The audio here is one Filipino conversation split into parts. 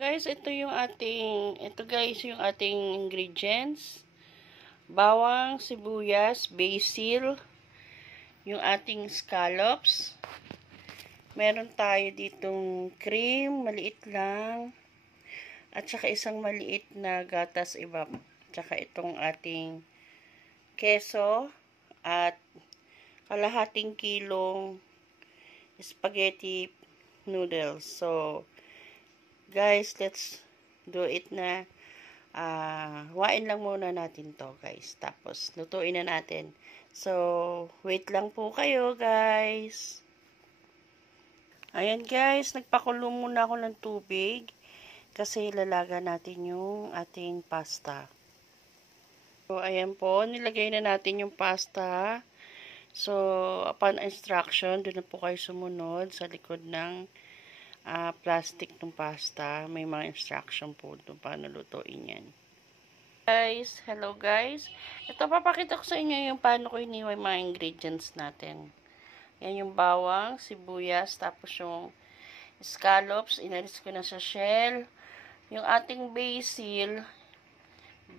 Guys, ito guys yung ating ingredients. Bawang, sibuyas, basil, yung ating scallops. Meron tayo ditong cream, maliit lang. At saka isang maliit na gatas iba. Tsaka itong ating keso at kalahating kilong spaghetti noodles. So, guys, let's do it na. Wain lang muna natin to, guys. Tapos, lutuin na natin. So, wait lang po kayo, guys. Ayan, guys. Nagpakulo muna ako ng tubig. Kasi lalaga natin yung ating pasta. So, ayan po. Nilagay na natin yung pasta. So, upon instruction, doon na po kayo sumunod sa likod ng plastic ng pasta. May mga instruction po doon paano lutuin yan. Guys, hello guys. Ito, papakita ko sa inyo yung paano ko iniwan yung mga ingredients natin. Yan yung bawang, sibuyas, tapos yung scallops, inalis ko na sa shell. Yung ating basil,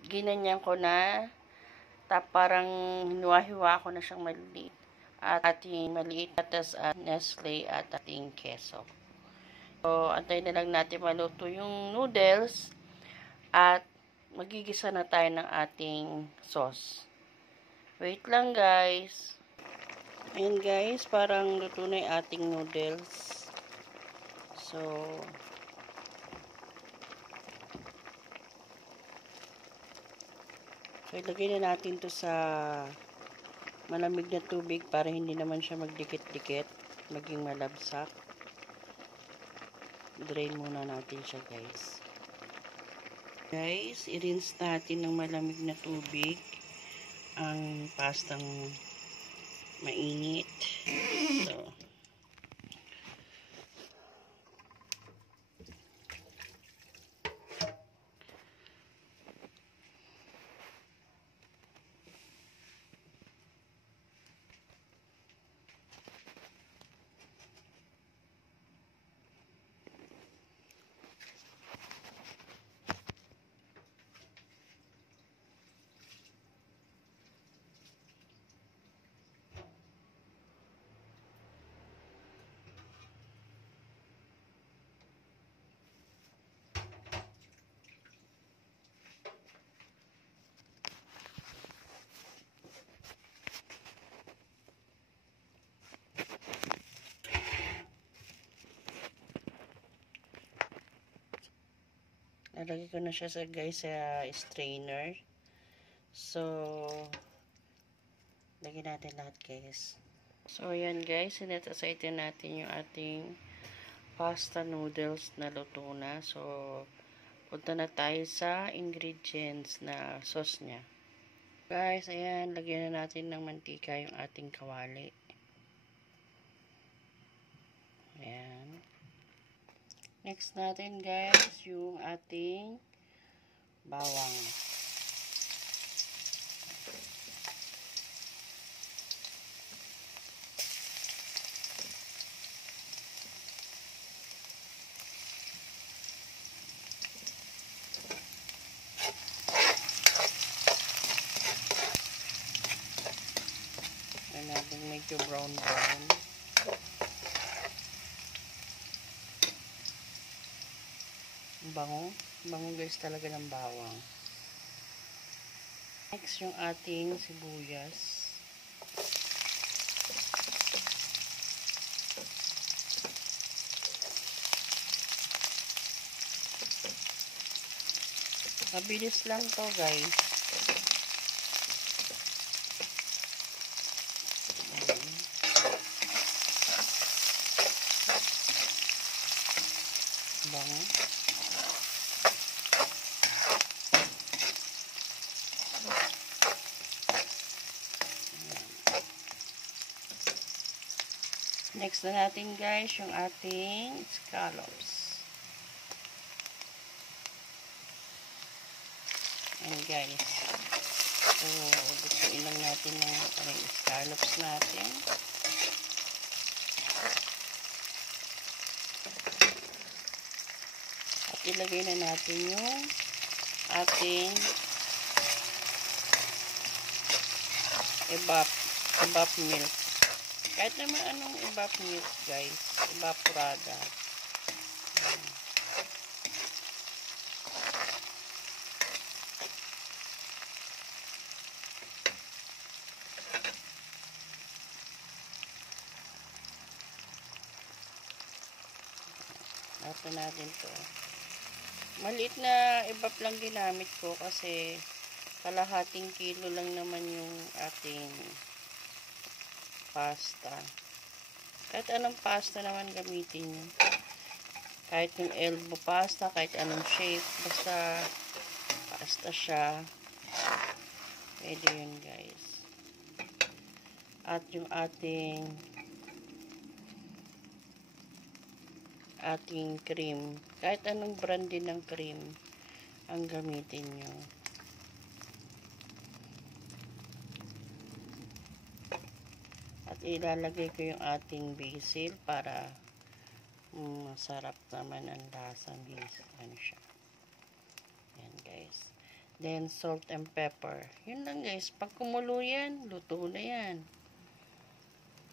ginanyan ko na. Parang hinuwa-hiwa ko na siyang maliit. At ating maliit patas at Nestle at ating keso. So, antayin na lang natin maluto yung noodles at magigisa na tayo ng ating sauce. Wait lang, guys. Ayan, guys, parang luto na yung ating noodles. So, ilagay na natin to sa malamig na tubig para hindi naman siya magdikit-dikit, maging malabsak. Drain muna natin siya, guys. Guys, i-rinse natin ng malamig na tubig ang pastang mainit. So, nalagay ko na siya sa strainer. So, lagyan natin lahat, guys. So, ayan, guys. Sinet aside natin yung ating pasta noodles na luto na. So, punta na tayo sa ingredients na sauce niya. Guys, ayan. Lagyan na natin ng mantika yung ating kawali. Ayan. Next natin, guys, yung ating bawang. Ayan natin medyo brown. Bango guys talaga ng bawang. Next yung ating sibuyas. Mabilis lang to, guys. Bango. Next na natin, guys, yung ating scallops. And guys, so lutuin lang natin ng scallops natin. ilagay na natin yung ating evap milk. Kahit naman anong evap milk, guys. Evaporada. Nato natin to. Maliit na evap lang ginamit ko kasi kalahating kilo lang naman yung ating pasta. Kahit anong pasta naman gamitin nyo. Kahit yung elbow pasta, kahit anong shape, basta pasta siya. Pwede yun, guys. At yung ating cream. Kahit anong brand din ng cream ang gamitin nyo. At ilalagay ko yung ating basil para masarap naman ang lasa. Ano siya. Yan, guys. Then, salt and pepper. Yun lang, guys. Pag kumulo yan, luto na yan.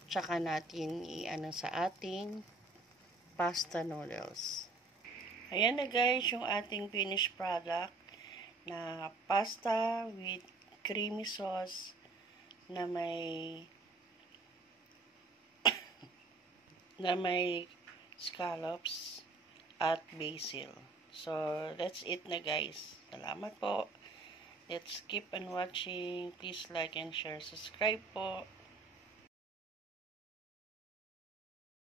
Tsaka natin i-ano sa ating pasta noodles. Ayan na, guys, yung ating finished product na pasta with creamy sauce na may scallops at basil. So, that's it na, guys. Salamat po. Let's keep on watching. Please like and share. Subscribe po.